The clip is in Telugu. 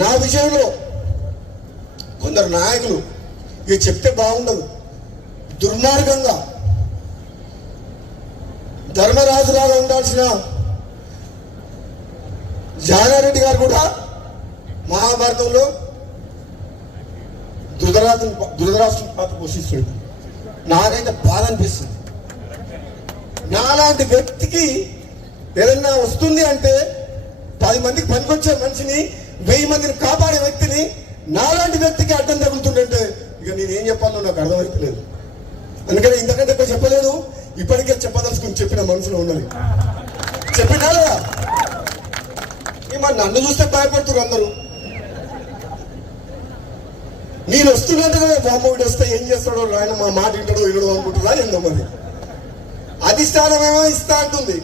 నా విషయంలో కొందరు నాయకులు ఇక చెప్తే బాగుండదు, దుర్మార్గంగా ధర్మరాజులాగా ఉండాల్సిన జానారెడ్డి గారు కూడా మహాభారతంలో ధృతరాష్ట్రం పాత్ర పోషిస్తాడు. నాకైతే బాధ అనిపిస్తుంది. నాలాంటి వ్యక్తికి ఏదన్నా వస్తుంది అంటే 10 మందికి పనికొచ్చే మనిషిని 1000 మందిని కాపాడే వ్యక్తిని నాలాంటి వ్యక్తికి అడ్డం తగులుతుందంటే ఇక నేనేం చెప్పాలో నాకు అర్థమైతలేదు. అందుకని ఇంతకంటే ఎక్కువ చెప్పలేదు. ఇప్పటికే చెప్పదలుచుకుని చెప్పిన మనసులో ఉన్నది చెప్పినా మరి నన్ను చూస్తే భయపడుతున్నారు అందరూ. నేను వస్తున్నట్టుగా బామ్మోడు వస్తే ఏం చేస్తాడో ఆయన మా మాట వింటాడో వినడో అనుకుంటున్నా ఏందో మరి. అధిష్టానమేమో ఇస్తా అంటుంది,